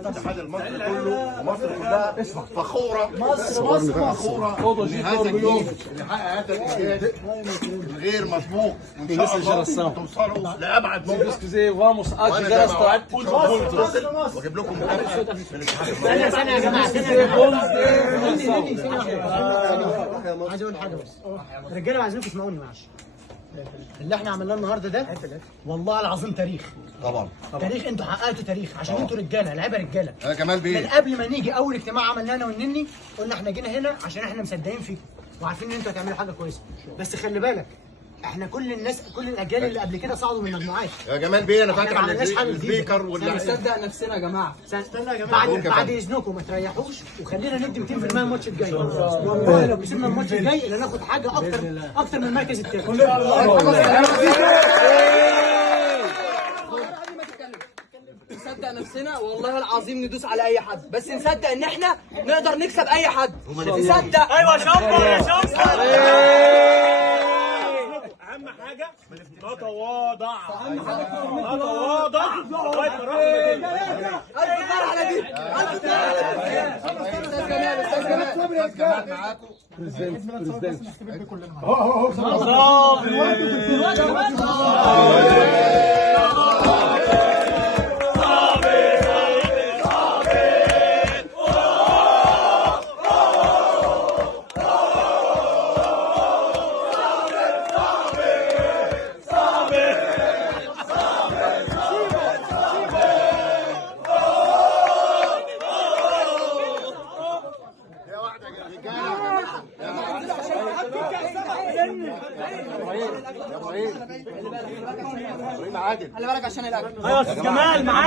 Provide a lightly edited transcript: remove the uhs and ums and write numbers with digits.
الاتحاد المصري كله ومصر كلها فخوره فخوره بهذا الجيل اللي حقق هذا الانجاز الغير مسبوق، وان شاء الله توصلوا لابعد ممكن. وانا زي ما وعدت واجيب لكم مكافاه من الاتحاد المصري. ثانية يا جماعة، عايز اقول حاجة بس. الرجالة عايزينكم تسمعوني معلش. اللي احنا عملناه النهارده ده والله العظيم تاريخ. طبعا تاريخ، انتوا حققتوا تاريخ عشان انتوا رجاله، لعيبه رجاله. انا كمال بيه من قبل ما نيجي اول اجتماع عملناه انا والنني قلنا احنا جينا هنا عشان احنا مصدقين فيكم وعارفين ان انتوا هتعملوا حاجه كويسه، بس خلي بالك احنا كل الناس كل الاجيال اللي قبل كده صعدوا من مجموعات. يا جمال بيه انا فاكر ما عملناش حاجة السبيكر نصدق نفسنا يا جماعه. استنى يا جماعه، بعد اذنكم ما تريحوش وخلينا ندي 200% الماتش الجاي. والله لو كسبنا الماتش الجاي لا ناخد حاجه اكتر من المركز الثاني. نصدق نفسنا والله العظيم ندوس على اي حد، بس نصدق ان احنا نقدر نكسب اي حد. نصدق. ايوه شامبر يا شامبر. اهم حاجه تتواضع، تتواضع لغايه ما الف فرح على دي، الف فرح. استاذ جمال، استاذ جمال معاكم. خلي بالك عشان الاكل. ايوه يا استاذ جمال معاك.